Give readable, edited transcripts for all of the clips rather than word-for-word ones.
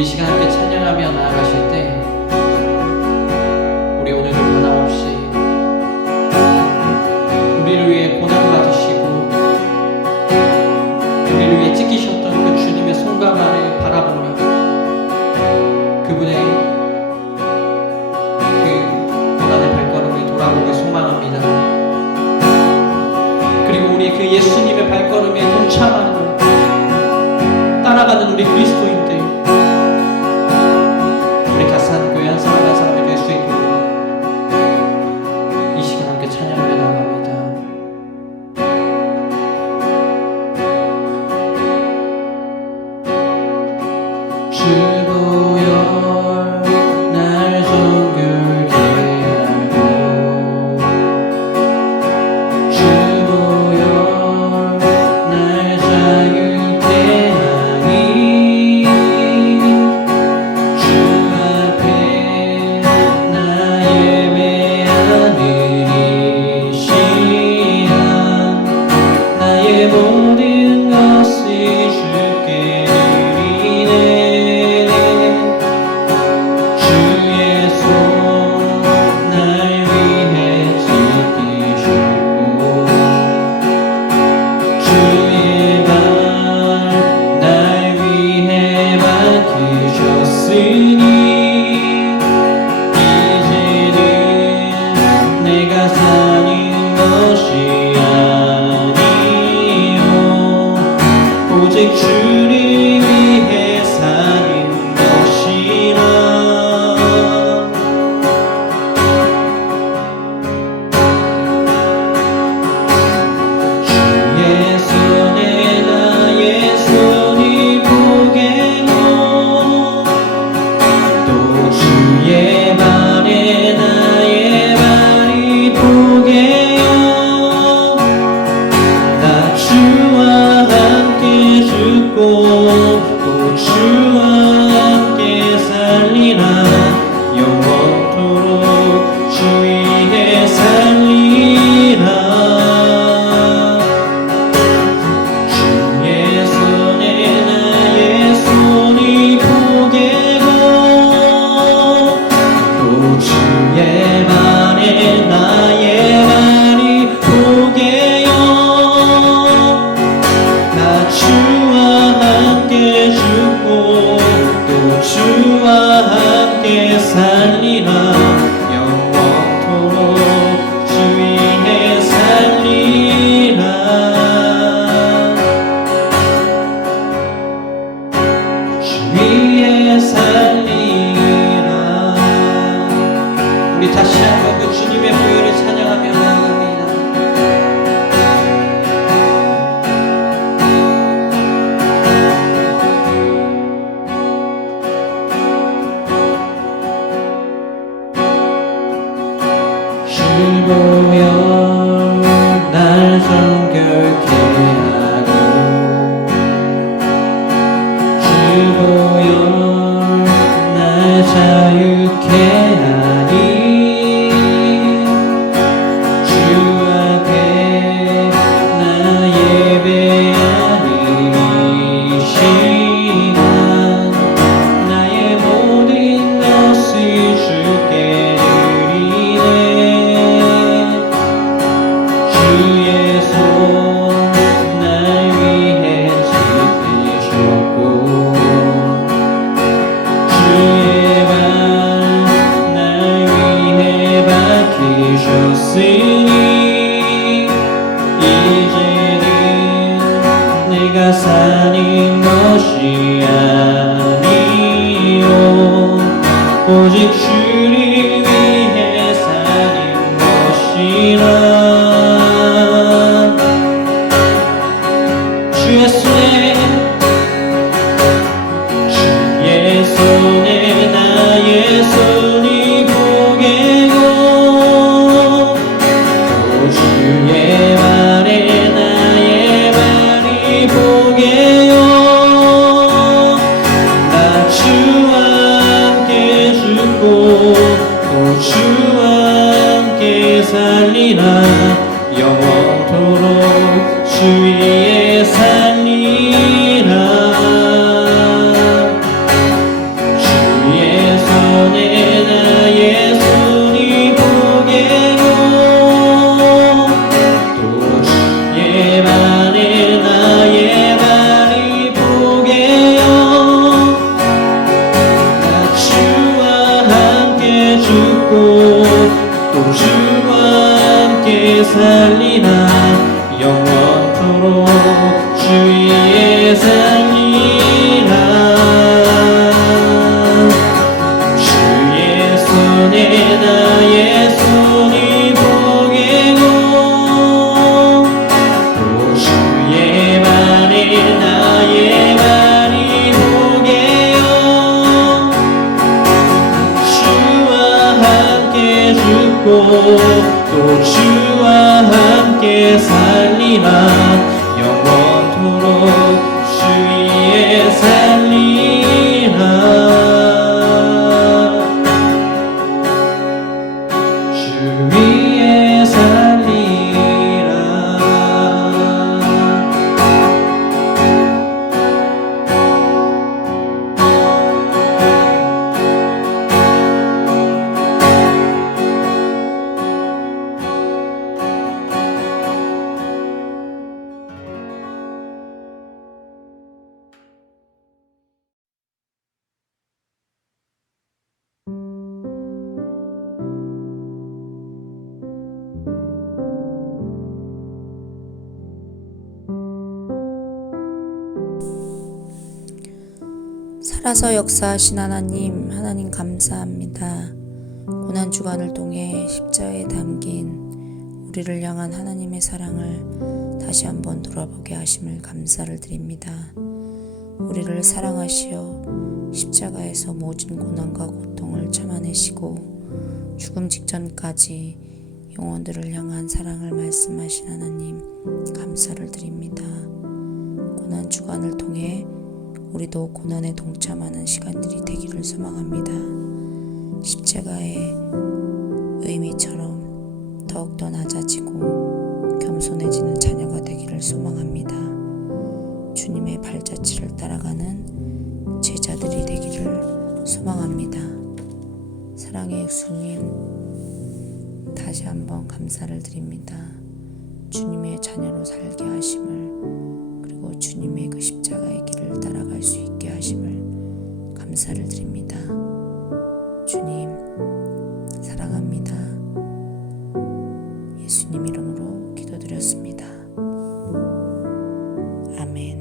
우리 시간 함께 찬양하며 나아가실 때 우리 오늘도 변함없이 우리를 위해 고난받으시고 우리를 위해 찢기셨던 그 주님의 손가락을 바라보며 그분의 그 고난의 발걸음을 돌아보길 소망합니다. 그리고 우리 그 예수님의 발걸음에 동참하고 따라가는 우리 그리스도인들, 우리 가사한 교회 한 사람 한 사람이 될 수 있도록 이 시간 함께 찬양하며 나아갑니다. 주보여 날 정결케 하고 주보여 날 자유케 하니 주 앞에 나 예배하는 이 시간 나의 모든 것이 주께 드리네. 주의 손 날 위해 지키셨고 주의 발 날 위해 밝히셨으니 이제는 내가 사는 것이 아니요 오직 주를 위해 사는 것이라. 주의 손에 나의 손이 보게고 또 주의 발에 나의 발이 보게요. 나 주와 함께 죽고 또 주와 함께 살리라. 영원토록 주 위에 살리라. 주의 손에 나의 손이 보게고 또 주의 발에 나의 발이 보게요. 나 주와 함께 죽고 또 주와 함께 살리라. 영원토록 주 위에 살리라. 주 위에 살리라. 우리 다시 한번 그 주님의 보혈을 찬양하며 나아갑니다. 주보여 날 정결케 하고 주보여 날 자유케 하니 주 앞에 나 예배하는 이 시간 나의 모든 것이 주께 드리네. 주의 손 날 위해 지키셨고 주의 발 날 위해 밝히셨으니 이제는 내가 사는 것이 아니요 오직 주를 위해 사는 것이라. 주의 손에 나의 손이 보게고 또 주의 발에 나의 발이 보게요. 나 주와 함께 죽고 또 주와 함께 살리라. 영원토록 주 위에 살리라. 살리라 영원토록 주 위에 살리라 주의 손에 나의 손이 보게고 또 주의 발에 나의 발이 보게요 주와 함께 죽고 또 주와 함께 살리라 영원토록 주 위에 살리라 주 위에 살리라 살아서 역사하신 하나님, 하나님 감사합니다. 고난주간을 통해 십자가에 담긴 우리를 향한 하나님의 사랑을 다시 한번 돌아보게 하심을 감사를 드립니다. 우리를 사랑하시어 십자가에서 모든 고난과 고통을 참아내시고 죽음 직전까지 영혼들을 향한 사랑을 말씀하신 하나님 감사를 드립니다. 고난주간을 통해 우리도 고난에 동참하는 시간들이 되기를 소망합니다. 십자가의 의미처럼 더욱더 낮아지고 겸손해지는 자녀가 되기를 소망합니다. 주님의 발자취를 따라가는 제자들이 되기를 소망합니다. 사랑의 예수님, 다시 한번 감사를 드립니다. 주님의 자녀로 살게 하심을, 그리고 주님의 그 십자가의 길을 따라갈 수 있게 하심을 감사를 드립니다. 주님 사랑합니다. 예수님 이름으로 기도드렸습니다. 아멘.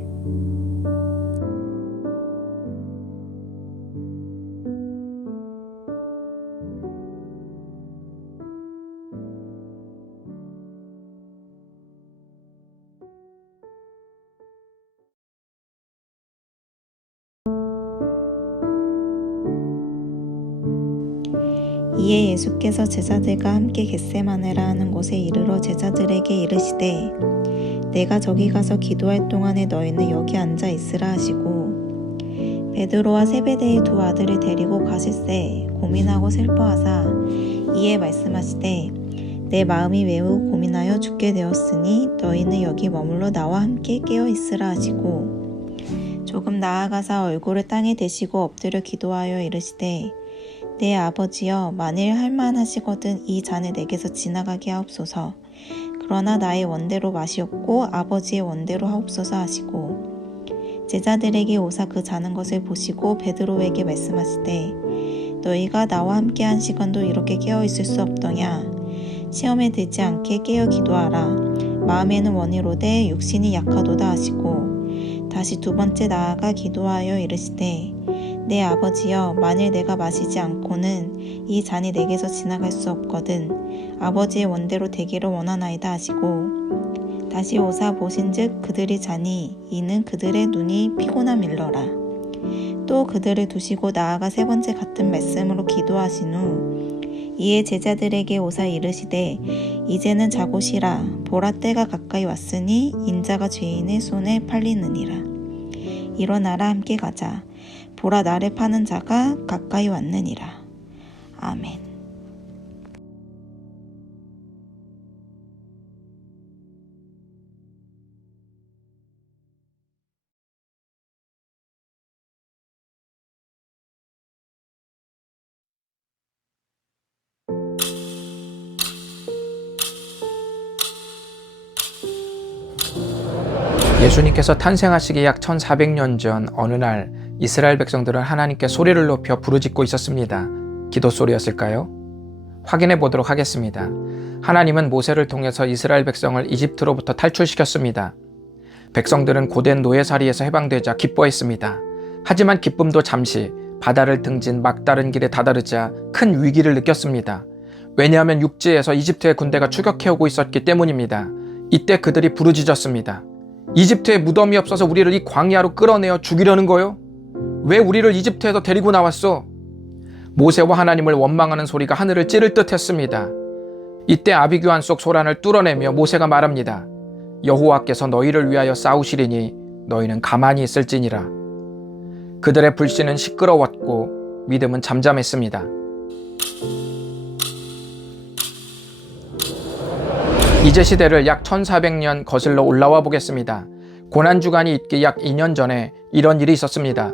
이에 예수께서 제자들과 함께 겟세마네라 하는 곳에 이르러 제자들에게 이르시되 내가 저기 가서 기도할 동안에 너희는 여기 앉아 있으라 하시고 베드로와 세베대의 두 아들을 데리고 가실새 고민하고 슬퍼하사 이에 말씀하시되 내 마음이 매우 고민하여 죽게 되었으니 너희는 여기 머물러 나와 함께 깨어 있으라 하시고 조금 나아가사 얼굴을 땅에 대시고 엎드려 기도하여 이르시되 내 아버지여 만일 할만하시거든 이 잔을 내게서 지나가게 하옵소서. 그러나 나의 원대로 마시옵고 아버지의 원대로 하옵소서 하시고 제자들에게 오사 그 자는 것을 보시고 베드로에게 말씀하시되 너희가 나와 함께 한 시간도 이렇게 깨어 있을 수 없더냐. 시험에 들지 않게 깨어 기도하라. 마음에는 원이로되 육신이 약하도다 하시고 다시 두 번째 나아가 기도하여 이르시되 내 아버지여 만일 내가 마시지 않고는 이 잔이 내게서 지나갈 수 없거든 아버지의 원대로 되기를 원하나이다 하시고 다시 오사 보신즉 그들이 자니 이는 그들의 눈이 피곤함일러라. 또 그들을 두시고 나아가 세 번째 같은 말씀으로 기도하신 후 이에 제자들에게 오사 이르시되 이제는 자고 쉬라. 보라 때가 가까이 왔으니 인자가 죄인의 손에 팔리느니라. 일어나라 함께 가자. 보라 나를 파는 자가 가까이 왔느니라. 아멘. 예수님께서 탄생하시기 약 1400년 전 어느 날 이스라엘 백성들은 하나님께 소리를 높여 부르짖고 있었습니다. 기도 소리였을까요? 확인해 보도록 하겠습니다. 하나님은 모세를 통해서 이스라엘 백성을 이집트로부터 탈출시켰습니다. 백성들은 고된 노예살이에서 해방되자 기뻐했습니다. 하지만 기쁨도 잠시, 바다를 등진 막다른 길에 다다르자 큰 위기를 느꼈습니다. 왜냐하면 육지에서 이집트의 군대가 추격해오고 있었기 때문입니다. 이때 그들이 부르짖었습니다. 이집트에 무덤이 없어서 우리를 이 광야로 끌어내어 죽이려는 거요? 왜 우리를 이집트에서 데리고 나왔어? 모세와 하나님을 원망하는 소리가 하늘을 찌를 듯 했습니다. 이때 아비규환 속 소란을 뚫어내며 모세가 말합니다. 여호와께서 너희를 위하여 싸우시리니 너희는 가만히 있을지니라. 그들의 불신은 시끄러웠고 믿음은 잠잠했습니다. 이제 시대를 약 1400년 거슬러 올라와 보겠습니다. 고난주간이 있기 약 2년 전에 이런 일이 있었습니다.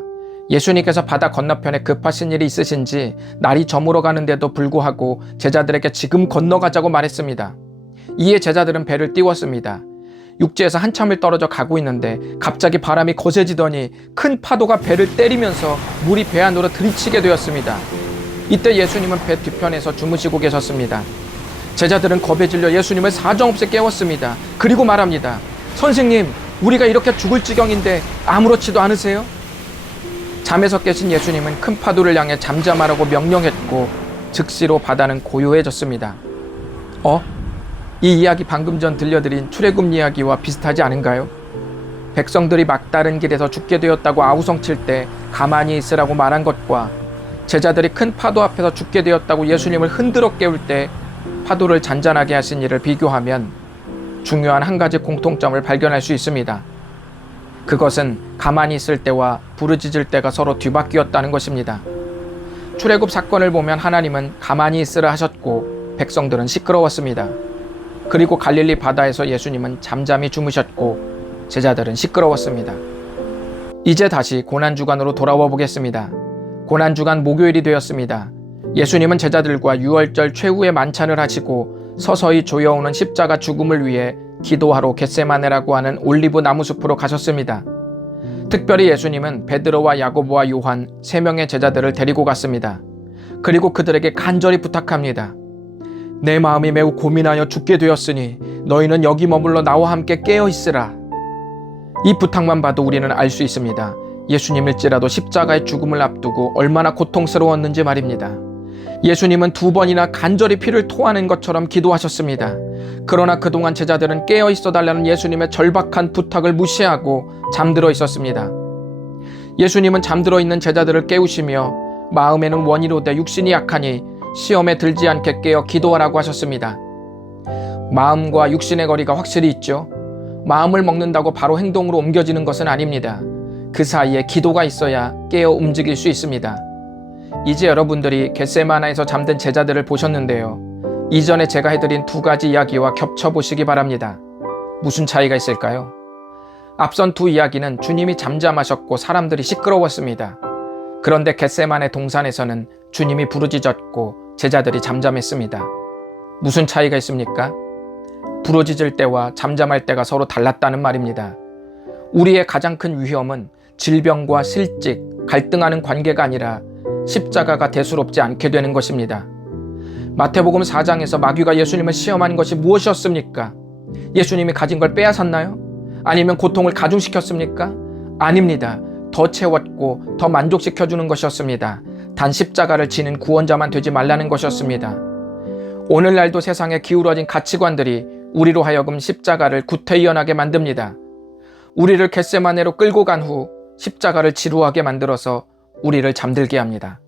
예수님께서 바다 건너편에 급하신 일이 있으신지 날이 저물어 가는데도 불구하고 제자들에게 지금 건너가자고 말했습니다. 이에 제자들은 배를 띄웠습니다. 육지에서 한참을 떨어져 가고 있는데 갑자기 바람이 거세지더니 큰 파도가 배를 때리면서 물이 배 안으로 들이치게 되었습니다. 이때 예수님은 배 뒤편에서 주무시고 계셨습니다. 제자들은 겁에 질려 예수님을 사정없이 깨웠습니다. 그리고 말합니다. 선생님, 우리가 이렇게 죽을 지경인데 아무렇지도 않으세요? 잠에서 깨신 예수님은 큰 파도를 향해 잠잠하라고 명령했고 즉시로 바다는 고요해졌습니다. 이 이야기 방금 전 들려드린 출애굽 이야기와 비슷하지 않은가요? 백성들이 막다른 길에서 죽게 되었다고 아우성칠 때 가만히 있으라고 말한 것과 제자들이 큰 파도 앞에서 죽게 되었다고 예수님을 흔들어 깨울 때 파도를 잔잔하게 하신 일을 비교하면 중요한 한 가지 공통점을 발견할 수 있습니다. 그것은 가만히 있을 때와 부르짖을 때가 서로 뒤바뀌었다는 것입니다. 출애굽 사건을 보면 하나님은 가만히 있으라 하셨고 백성들은 시끄러웠습니다. 그리고 갈릴리 바다에서 예수님은 잠잠히 주무셨고 제자들은 시끄러웠습니다. 이제 다시 고난주간으로 돌아와 보겠습니다. 고난주간 목요일이 되었습니다. 예수님은 제자들과 유월절 최후의 만찬을 하시고 서서히 조여오는 십자가 죽음을 위해 기도하러 겟세마네라고 하는 올리브 나무숲으로 가셨습니다. 특별히 예수님은 베드로와 야고보와 요한 3명의 제자들을 데리고 갔습니다. 그리고 그들에게 간절히 부탁합니다. 내 마음이 매우 고민하여 죽게 되었으니 너희는 여기 머물러 나와 함께 깨어 있으라. 이 부탁만 봐도 우리는 알 수 있습니다. 예수님일지라도 십자가의 죽음을 앞두고 얼마나 고통스러웠는지 말입니다. 예수님은 2번이나 간절히 피를 토하는 것처럼 기도하셨습니다. 그러나 그동안 제자들은 깨어 있어 달라는 예수님의 절박한 부탁을 무시하고 잠들어 있었습니다. 예수님은 잠들어 있는 제자들을 깨우시며 마음에는 원이로되 육신이 약하니 시험에 들지 않게 깨어 기도하라고 하셨습니다. 마음과 육신의 거리가 확실히 있죠. 마음을 먹는다고 바로 행동으로 옮겨지는 것은 아닙니다. 그 사이에 기도가 있어야 깨어 움직일 수 있습니다. 이제 여러분들이 겟세마나에서 잠든 제자들을 보셨는데요. 이전에 제가 해드린 2가지 이야기와 겹쳐보시기 바랍니다. 무슨 차이가 있을까요? 앞선 2 이야기는 주님이 잠잠하셨고 사람들이 시끄러웠습니다. 그런데 겟세마네 동산에서는 주님이 부르짖었고 제자들이 잠잠했습니다. 무슨 차이가 있습니까? 부르짖을 때와 잠잠할 때가 서로 달랐다는 말입니다. 우리의 가장 큰 위험은 질병과 실직, 갈등하는 관계가 아니라 십자가가 대수롭지 않게 되는 것입니다. 마태복음 4장에서 마귀가 예수님을 시험한 것이 무엇이었습니까? 예수님이 가진 걸 빼앗았나요? 아니면 고통을 가중시켰습니까? 아닙니다. 더 채웠고 더 만족시켜주는 것이었습니다. 단 십자가를 지는 구원자만 되지 말라는 것이었습니다. 오늘날도 세상에 기울어진 가치관들이 우리로 하여금 십자가를 구태의연하게 만듭니다. 우리를 겟세마네로 끌고 간 후 십자가를 지루하게 만들어서 우리를 잠들게 합니다.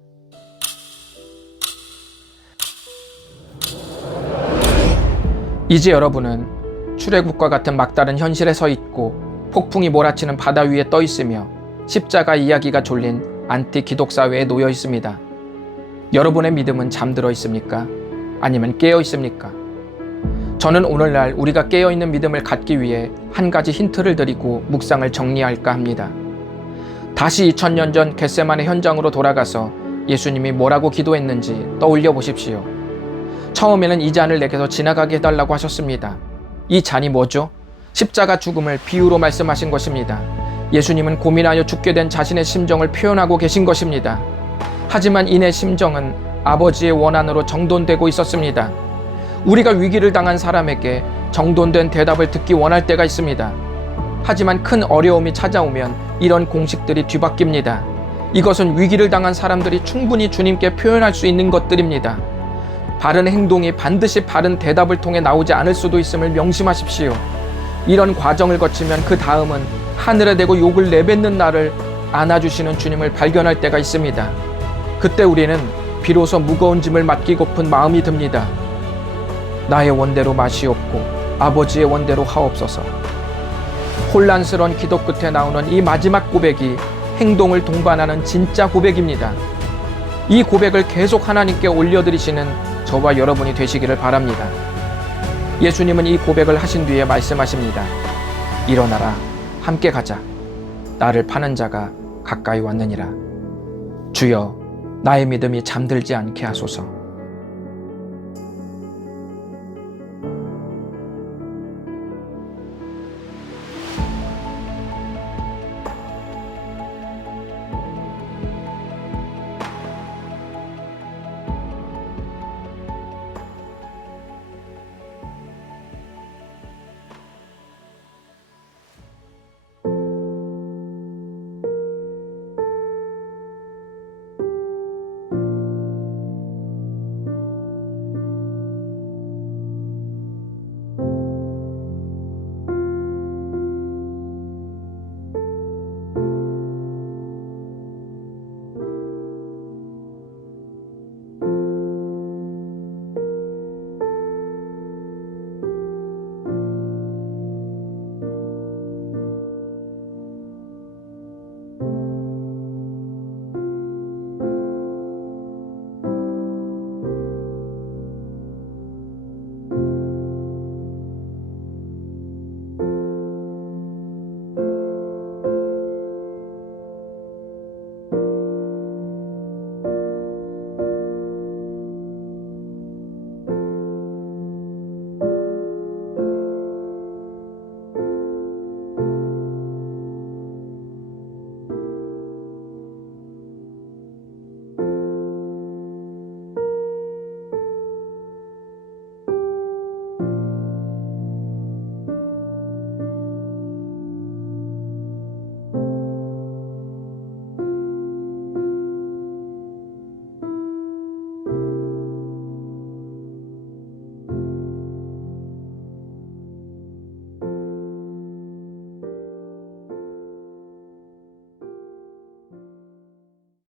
이제 여러분은 출애굽과 같은 막다른 현실에 서 있고 폭풍이 몰아치는 바다 위에 떠 있으며 십자가 이야기가 졸린 안티 기독사회에 놓여 있습니다. 여러분의 믿음은 잠들어 있습니까? 아니면 깨어 있습니까? 저는 오늘날 우리가 깨어있는 믿음을 갖기 위해 한 가지 힌트를 드리고 묵상을 정리할까 합니다. 다시 2000년 전 겟세마네 현장으로 돌아가서 예수님이 뭐라고 기도했는지 떠올려 보십시오. 처음에는 이 잔을 내게서 지나가게 해달라고 하셨습니다. 이 잔이 뭐죠? 십자가 죽음을 비유로 말씀하신 것입니다. 예수님은 고민하여 죽게 된 자신의 심정을 표현하고 계신 것입니다. 하지만 이내 심정은 아버지의 원한으로 정돈되고 있었습니다. 우리가 위기를 당한 사람에게 정돈된 대답을 듣기 원할 때가 있습니다. 하지만 큰 어려움이 찾아오면 이런 공식들이 뒤바뀝니다. 이것은 위기를 당한 사람들이 충분히 주님께 표현할 수 있는 것들입니다. 바른 행동이 반드시 바른 대답을 통해 나오지 않을 수도 있음을 명심하십시오. 이런 과정을 거치면 그 다음은 하늘에 대고 욕을 내뱉는 나를 안아주시는 주님을 발견할 때가 있습니다. 그때 우리는 비로소 무거운 짐을 맡기고픈 마음이 듭니다. 나의 원대로 마시옵고 아버지의 원대로 하옵소서. 혼란스러운 기도 끝에 나오는 이 마지막 고백이 행동을 동반하는 진짜 고백입니다. 이 고백을 계속 하나님께 올려드리시는 저와 여러분이 되시기를 바랍니다. 예수님은 이 고백을 하신 뒤에 말씀하십니다. 일어나라, 함께 가자. 나를 파는 자가 가까이 왔느니라. 주여, 나의 믿음이 잠들지 않게 하소서.